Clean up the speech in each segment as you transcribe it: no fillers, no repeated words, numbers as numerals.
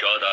14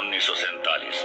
1947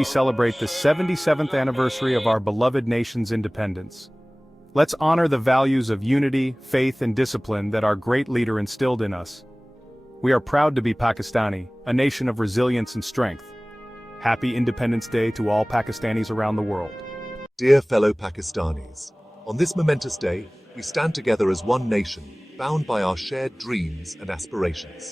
we celebrate the 77th anniversary of our beloved nation's independence. Let's honor the values of unity, faith and discipline that our great leader instilled in us. We are proud to be Pakistani, a nation of resilience and strength. Happy Independence Day to all Pakistanis around the world. Dear fellow Pakistanis, on this momentous day, we stand together as one nation, bound by our shared dreams and aspirations.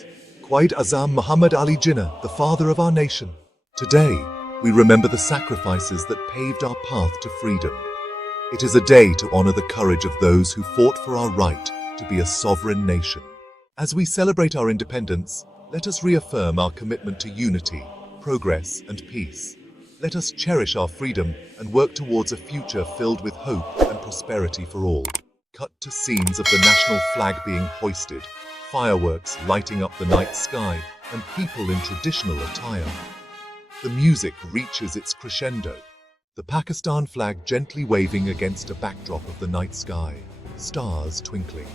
Quaid Azam Muhammad Ali Jinnah, the father of our nation. Today, we remember the sacrifices that paved our path to freedom. It is a day to honor the courage of those who fought for our right to be a sovereign nation. As we celebrate our independence, let us reaffirm our commitment to unity, progress and peace. Let us cherish our freedom and work towards a future filled with hope and prosperity for all. Cut to scenes of the national flag being hoisted, fireworks lighting up the night sky, and people in traditional attire. The music reaches its crescendo, the Pakistan flag gently waving against a backdrop of the night sky, stars twinkling.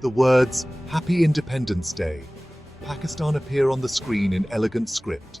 The words, Happy Independence Day, Pakistan appear on the screen in elegant script.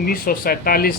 1947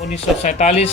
1947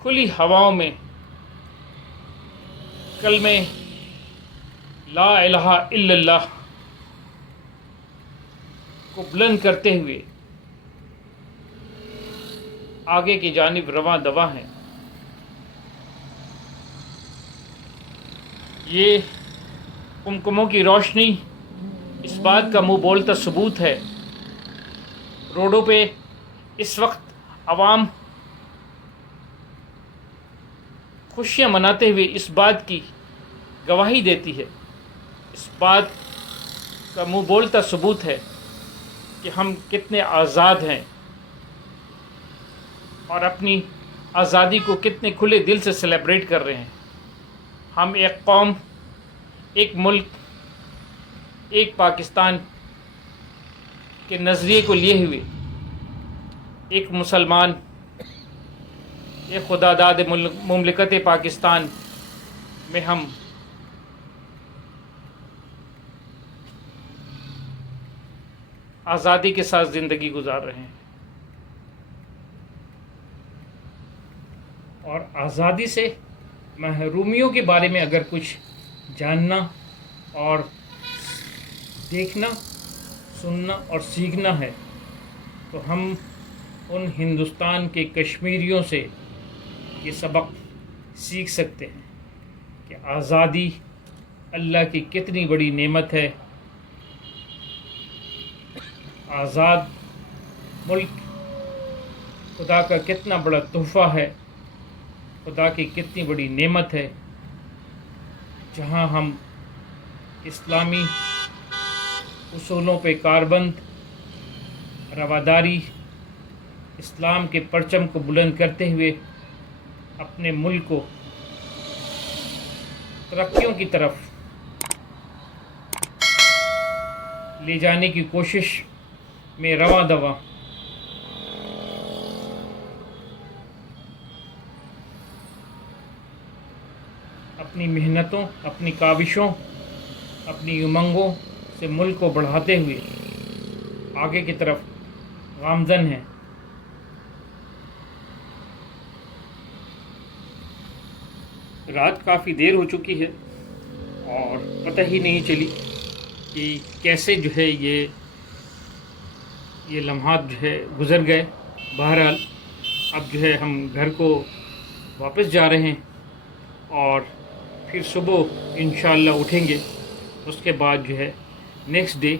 کھلی ہواؤں میں کلمہ لا الہ الا اللہ کو بلند کرتے ہوئے آگے کی جانب رواں دواں ہیں. یہ کمکموں کی روشنی اس بات کا منہ بولتا ثبوت ہے. روڈوں پہ اس وقت عوام خوشیاں مناتے ہوئے اس بات کی گواہی دیتی ہے، اس بات کا منہ بولتا ثبوت ہے کہ ہم کتنے آزاد ہیں اور اپنی آزادی کو کتنے کھلے دل سے سیلیبریٹ کر رہے ہیں. ہم ایک قوم، ایک ملک، ایک پاکستان کے نظریے کو لیے ہوئے ایک مسلمان، ایک خدا داد مملکت پاکستان میں ہم آزادی کے ساتھ زندگی گزار رہے ہیں. اور آزادی سے محرومیوں کے بارے میں اگر کچھ جاننا اور دیکھنا، سننا اور سیکھنا ہے تو ہم ان ہندوستان کے کشمیریوں سے یہ سبق سیکھ سکتے ہیں کہ آزادی اللہ کی کتنی بڑی نعمت ہے. آزاد ملک خدا کا کتنا بڑا تحفہ ہے، خدا کی کتنی بڑی نعمت ہے، جہاں ہم اسلامی اصولوں پہ کاربند رواداری، اسلام کے پرچم کو بلند کرتے ہوئے اپنے ملک کو ترقیوں کی طرف لے جانے کی کوشش میں رواں دواں. اپنی محنتوں، اپنی کاوشوں، اپنی امنگوں سے ملک کو بڑھاتے ہوئے آگے کی طرف گامزن ہیں. رات کافی دیر ہو چکی ہے اور پتہ ہی نہیں چلی کہ کیسے جو ہے یہ لمحات جو ہے گزر گئے. بہرحال اب جو ہے ہم گھر کو واپس جا رہے ہیں اور پھر صبح انشاءاللہ اٹھیں گے. اس کے بعد جو ہے نیکسٹ ڈے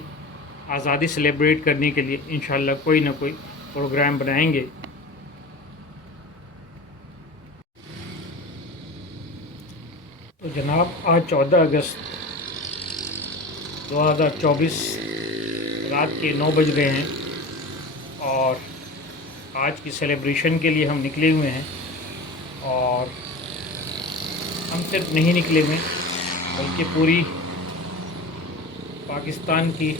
آزادی سیلیبریٹ کرنے کے لیے انشاءاللہ کوئی نہ کوئی پروگرام بنائیں گے. تو جناب آج 14 اگست 2024 رات کے 9 بج رہے ہیں اور آج کی سیلیبریشن کے لیے ہم نکلے ہوئے ہیں. اور ہم صرف نہیں نکلے ہوئے بلکہ پوری پاکستان کی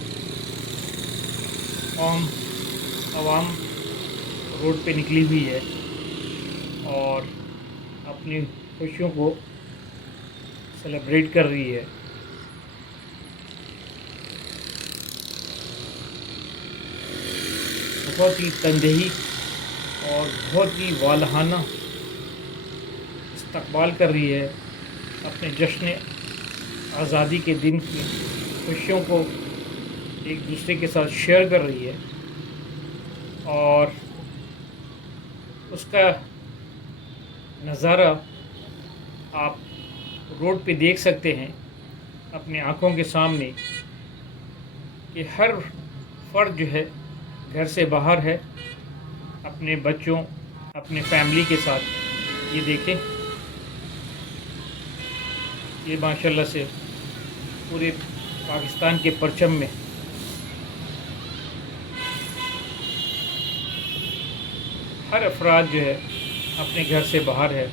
قوم، عوام روڈ پہ نکلی ہوئی ہے اور اپنی خوشیوں کو سیلیبریٹ کر رہی ہے. بہت ہی تندہی اور بہت ہی والہانہ استقبال کر رہی ہے، اپنے جشن آزادی کے دن کی خوشیوں کو ایک دوسرے کے ساتھ شیئر کر رہی ہے. اور اس کا نظارہ آپ روڈ پہ دیکھ سکتے ہیں اپنے آنکھوں کے سامنے کہ ہر فرد جو ہے گھر سے باہر ہے اپنے بچوں، اپنے فیملی کے ساتھ. یہ دیکھیں، یہ ماشاءاللہ سے پورے پاکستان کے پرچم میں ہر افراد جو ہے اپنے گھر سے باہر ہے.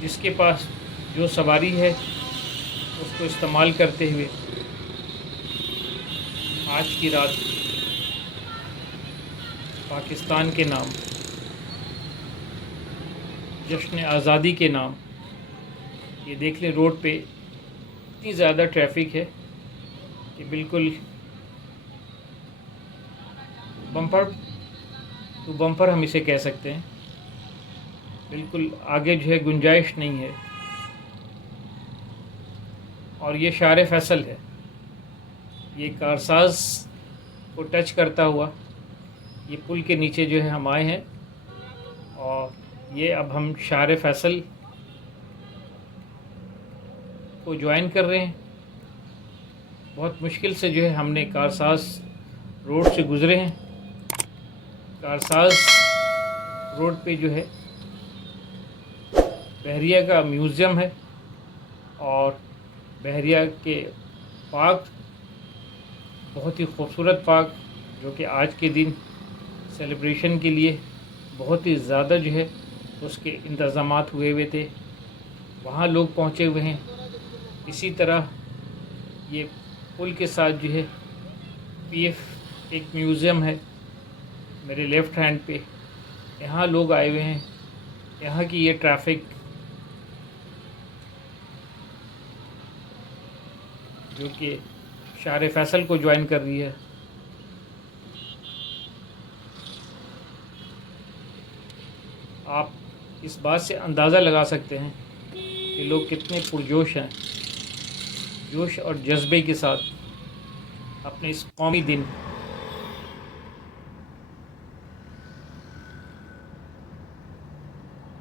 جس کے پاس جو سواری ہے اس کو استعمال کرتے ہوئے آج کی رات پاکستان کے نام، جشن آزادی کے نام، یہ دیکھ لیں روڈ پہ اتنی زیادہ ٹریفک ہے کہ بالکل بمپر ٹو بمپر ہم اسے کہہ سکتے ہیں. بالکل آگے جو ہے گنجائش نہیں ہے. اور یہ شارع فیصل ہے. یہ کارساز کو ٹچ کرتا ہوا یہ پل کے نیچے جو ہے ہم آئے ہیں، اور یہ اب ہم شارع فیصل کو جوائن کر رہے ہیں. بہت مشکل سے جو ہے ہم نے کارساز روڈ سے گزرے ہیں. کارساز روڈ پہ جو ہے بحریہ کا میوزیم ہے، اور بحریہ کے پارک بہت ہی خوبصورت پارک، جو کہ آج کے دن سیلیبریشن کے لیے بہت ہی زیادہ جو ہے اس کے انتظامات ہوئے تھے. وہاں لوگ پہنچے ہوئے ہیں. اسی طرح یہ پل کے ساتھ جو ہے پی ایف ایک میوزیم ہے میرے لیفٹ ہینڈ پہ. یہاں لوگ آئے ہوئے ہیں. یہاں کی یہ ٹریفک جو کہ شارع فیصل کو جوائن کر رہی ہے. آپ اس بات سے اندازہ لگا سکتے ہیں کہ لوگ کتنے پرجوش ہیں، جوش اور جذبے کے ساتھ اپنے اس قومی دن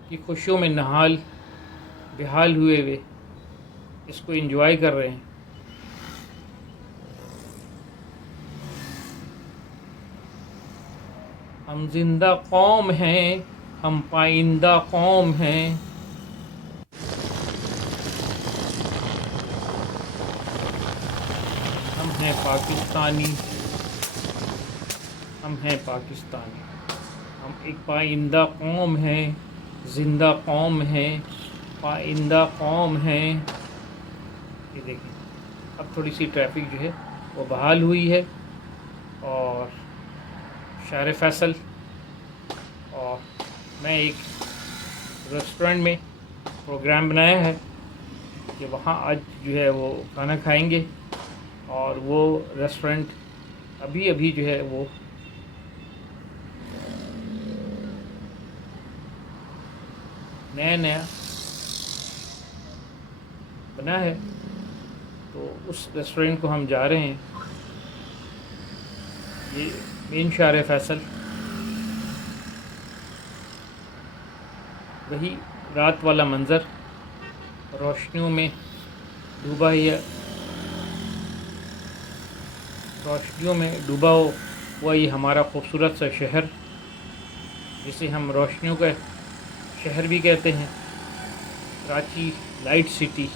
کی خوشیوں میں نہال بحال ہوئے اس کو انجوائے کر رہے ہیں. ہم زندہ قوم ہیں، ہم پائندہ قوم ہیں. ہم ہیں پاکستانی، ہم ہیں پاکستانی. ہم ایک پائندہ قوم ہیں، زندہ قوم ہیں، پائندہ قوم ہیں. یہ دیکھیں اب تھوڑی سی ٹریفک جو ہے وہ بحال ہوئی ہے. اور شارع فیصل اور میں ایک ریسٹورنٹ میں پروگرام بنایا ہے کہ وہاں آج جو ہے وہ کھانا کھائیں گے. اور وہ ریسٹورنٹ ابھی جو ہے وہ نیا بنا ہے، تو اس ریسٹورنٹ کو ہم جا رہے ہیں. یہ مین شارع فیصل، وہی رات والا منظر، روشنیوں میں ڈوبا ہوا یہ ہمارا خوبصورت سا شہر، جسے ہم روشنیوں کا شہر بھی کہتے ہیں، کراچی لائٹ سٹی.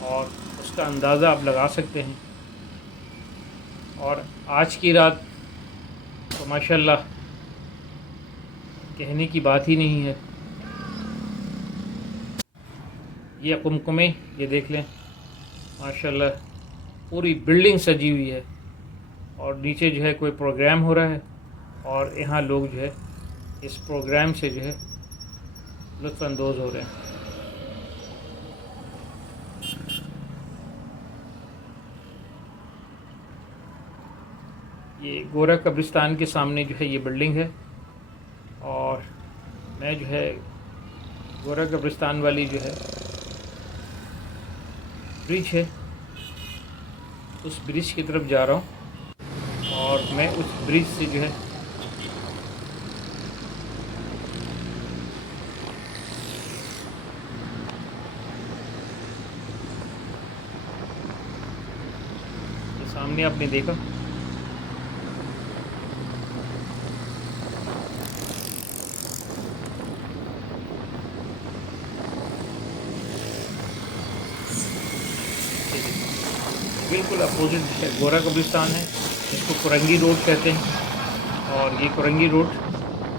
اور اس کا اندازہ آپ لگا سکتے ہیں. اور آج کی رات تو ماشاءاللہ کہنے کی بات ہی نہیں ہے. یہ قمقمے یہ دیکھ لیں ماشاءاللہ پوری بلڈنگ سجی ہوئی ہے، اور نیچے جو ہے کوئی پروگرام ہو رہا ہے، اور یہاں لوگ جو ہے اس پروگرام سے جو ہے لطف اندوز ہو رہے ہیں. یہ گورا قبرستان کے سامنے جو ہے یہ بلڈنگ ہے، اور میں جو ہے گورا قبرستان والی جو ہے برج ہے اس برج کی طرف جا رہا ہوں. اور میں اس برج سے جو ہے یہ سامنے آپ نے دیکھا بالکل اپوزٹ ہے گورا قبرستان ہے، اس کو کرنگی روڈ کہتے ہیں. اور یہ کرنگی روڈ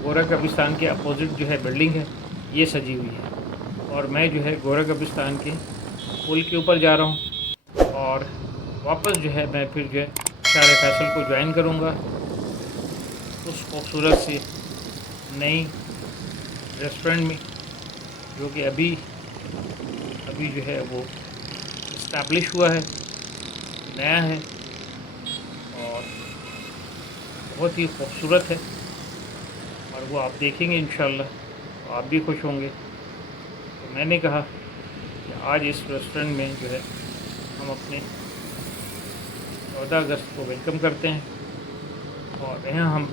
گورا قبرستان کے اپوزٹ جو ہے بلڈنگ ہے یہ سجی ہوئی ہے. اور میں جو ہے گورا قبرستان کے پل کے اوپر جا رہا ہوں، اور واپس جو ہے میں پھر جو ہے شارع فیصل کو جوائن کروں گا اس خوبصورت سے نئی ریسٹورنٹ میں، جو کہ ابھی جو ہے وہ اسٹیبلش ہوا ہے، نیا ہے، اور بہت ہی خوبصورت ہے. اور وہ آپ دیکھیں گے انشاءاللہ. تو آپ بھی خوش ہوں گے۔ تو میں نے کہا کہ آج اس ریسٹورنٹ میں جو ہے ہم اپنے 14 اگست کو ویلکم کرتے ہیں اور یہاں ہم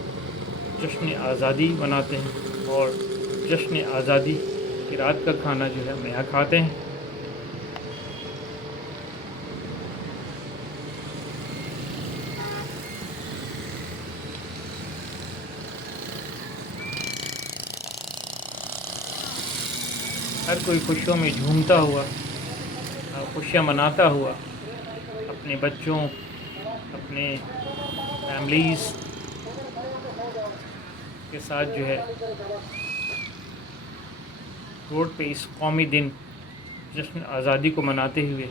جشن آزادی مناتے ہیں اور جشن آزادی کی رات کا کھانا جو ہے ہم یہاں کھاتے ہیں۔ ہر کوئی خوشیوں میں جھومتا ہوا، خوشیاں مناتا ہوا، اپنے بچوں، اپنے فیملیز کے ساتھ جو ہے روڈ پہ اس قومی دن جشن آزادی کو مناتے ہوئے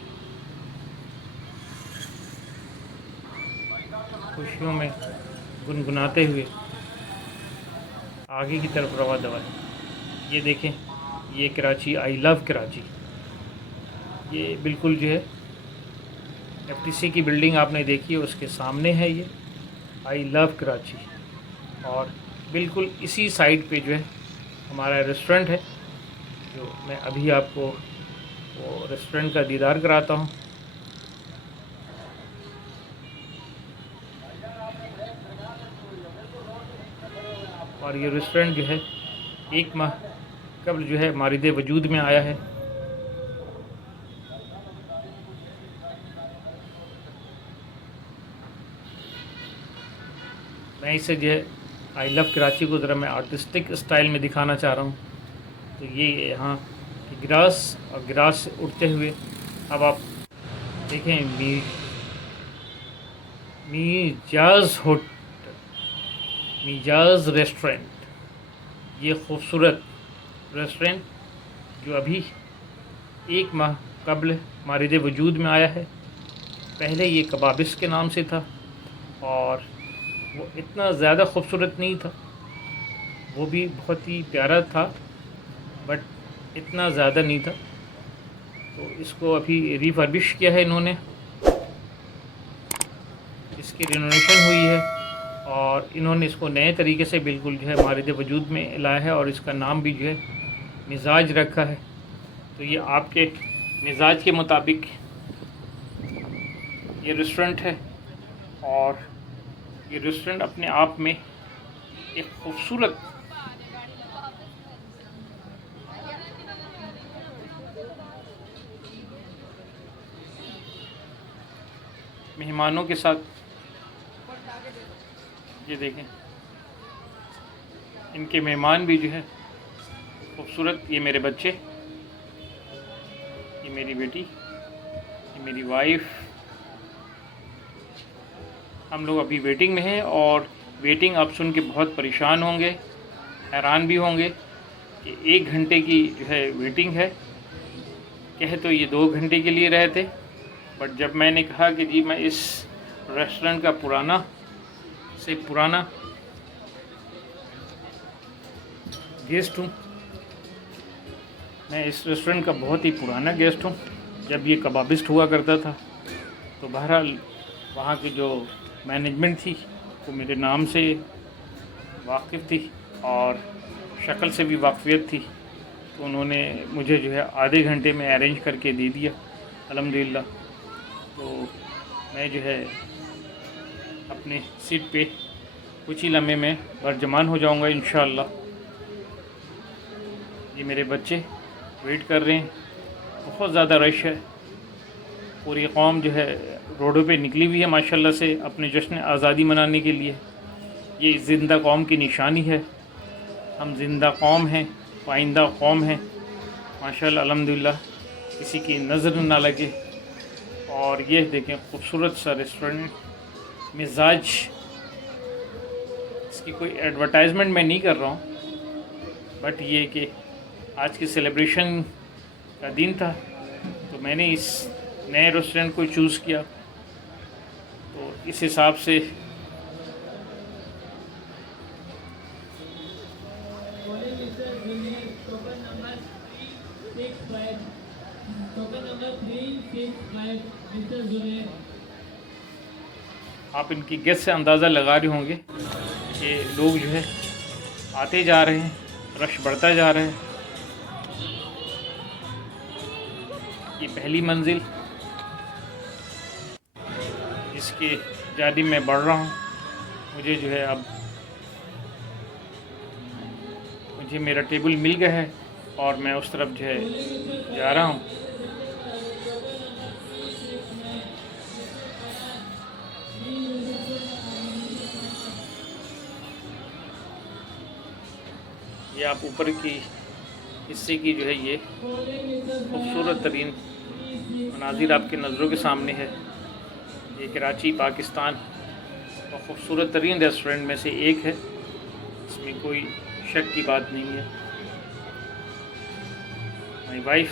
خوشیوں میں گنگناتے ہوئے آگے کی طرف رواں دوا ہے۔ یہ دیکھیں، یہ کراچی، آئی لو کراچی، یہ بالکل جو ہے ایف ٹی سی کی بلڈنگ آپ نے دیکھی ہے، اس کے سامنے ہے یہ آئی لو کراچی، اور بالکل اسی سائڈ پہ جو ہے ہمارا ریسٹورنٹ ہے، جو میں ابھی آپ کو وہ ریسٹورنٹ کا دیدار کراتا ہوں۔ اور یہ ریسٹورنٹ جو ہے 1 ماہ قبل جو ہے مارد وجود میں آیا ہے۔ میں اسے جو ہے آئی لو کراچی کو ذرا میں آرٹسٹک اسٹائل میں دکھانا چاہ رہا ہوں۔ تو یہ یہاں کی گراس اور گراس سے اڑتے ہوئے اب آپ دیکھیں میجاز ریسٹورنٹ، یہ خوبصورت ریسٹورنٹ جو ابھی 1 ماہ قبل مارد وجود میں آیا ہے۔ پہلے یہ کبابس کے نام سے تھا اور وہ اتنا زیادہ خوبصورت نہیں تھا، وہ بھی بہت ہی پیارا تھا بٹ اتنا زیادہ نہیں تھا۔ تو اس کو ابھی ریفربش کیا ہے انہوں نے، اس کی رینوویشن ہوئی ہے اور انہوں نے اس کو نئے طریقے سے بالکل جو ہے مارد وجود میں لایا ہے اور اس کا نام بھی جو ہے مزاج رکھا ہے۔ تو یہ آپ کے مزاج کے مطابق یہ ریسٹورنٹ ہے، اور یہ ریسٹورنٹ اپنے آپ میں ایک خوبصورت مہمانوں کے ساتھ، یہ دیکھیں ان کے مہمان بھی جو ہے خوبصورت، یہ میرے بچے، یہ میری بیٹی، یہ میری وائف۔ ہم لوگ ابھی ویٹنگ میں ہیں اور ویٹنگ آپ سن کے بہت پریشان ہوں گے، حیران بھی ہوں گے کہ 1 گھنٹے کی جو ہے ویٹنگ ہے۔ کہے تو یہ 2 گھنٹے کے لیے رہے تھے، بٹ جب میں نے کہا کہ جی میں اس ریسٹورنٹ کا پرانا گیسٹ ہوں، میں اس ریسٹورنٹ کا بہت ہی پرانا گیسٹ ہوں، جب یہ کبابسٹ ہوا کرتا تھا تو بہرحال وہاں کی جو مینجمنٹ تھی وہ میرے نام سے واقف تھی اور شکل سے بھی واقفیت تھی، تو انہوں نے مجھے جو ہے آدھے گھنٹے میں ارینج کر کے دے دیا الحمدللہ۔ تو میں جو ہے اپنے سیٹ پہ کچھ ہی لمحے میں برجمان ہو جاؤں گا انشاءاللہ۔ یہ میرے بچے ویٹ کر رہے ہیں، بہت زیادہ رش ہے، پوری قوم جو ہے روڈوں پہ نکلی ہوئی ہے ماشاءاللہ سے اپنے جشن آزادی منانے کے لیے۔ یہ زندہ قوم کی نشانی ہے، ہم زندہ قوم ہیں، پائندہ قوم ہیں ماشاءاللہ الحمدللہ، کسی کی نظر نہ لگے۔ اور یہ دیکھیں خوبصورت سا ریسٹورنٹ مزاج، اس کی کوئی ایڈورٹائزمنٹ میں نہیں کر رہا ہوں، بٹ یہ کہ آج کی سیلیبریشن کا دن تھا تو میں نے اس نئے ریسٹورنٹ کو چوز کیا، تو اس حساب سے آپ ان کی گیس سے اندازہ لگا رہے ہوں گے کہ لوگ جو ہے آتے جا رہے ہیں رش بڑھتا جا رہا ہے. یہ پہلی منزل جس کی جانب میں بڑھ رہا ہوں. مجھے جو ہے اب مجھے میرا ٹیبل مل گیا ہے اور میں اس طرف جو ہے جا رہا ہوں. یہ آپ اوپر کی حصے کی جو ہے یہ خوبصورت ترین مناظر آپ کے نظروں کے سامنے ہے. یہ کراچی پاکستان اور خوبصورت ترین ریسٹورنٹ میں سے ایک ہے. اس میں کوئی شک کی بات نہیں ہے. My wife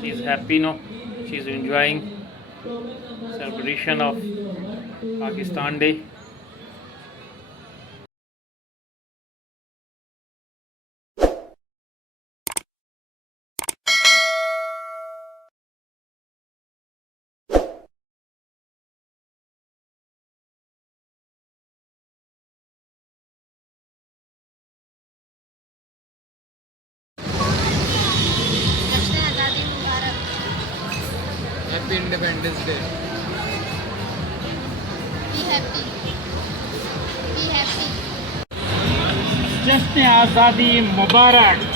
she is happy now. She is enjoying celebration of Pakistan Day. Happy Independence Day. Be happy. Be happy. جشن آزادی مبارک.